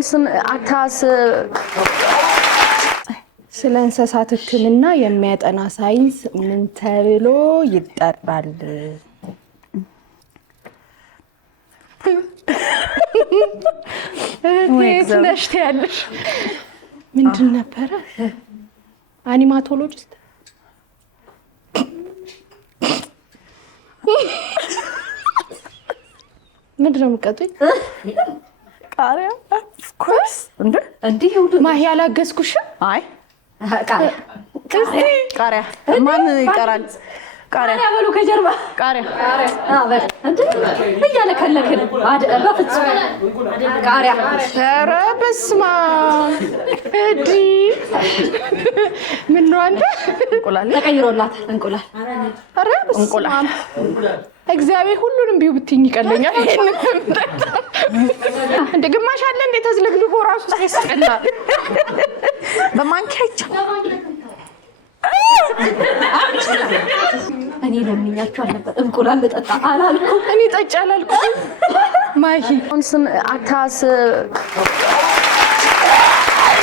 አሁን ስም አታስብ። ስለ እንስሳት ሕክምና የሚያጠና ሳይንስ ምን ተብሎ ይጠራል? እቴት ነሽ ትያለሽ። ምንድን ነበረ? አኒማቶሎጂስት ምንድን ነው የምትቀጡኝ? ቃሪያ ኦፍ ኮርስ እንዴ ማሂ አላገዝኩሽም። አይ ቃሪያ ማን ይቀራል? ቃሪያ በሉ ከጀርባ ቃሪያ በቃ እንዴ እያለ ከለከለ በፍጹም ቃሪያ። ኧረ በስመ አብ እዲ ምን ነው አንተ? እንቁላል ተቀይሮላታል። እንቁላል ኧረ በስመ አብ እግዚአብሔር ሁሉንም ቢው ብትኝ ይቀለኛል። ይሄንን እንደ ግማሽ አለ እንደ ተዝለግልጎ ራሱ ሲያስቀላ በማንኪያ ይቻላል። እኔ ለምኛችሁ አልነበር እንቁላል ልጠጣ አላልኩም። እኔ ጠጭ አላልኩም። ማሂ ስም አታስብ።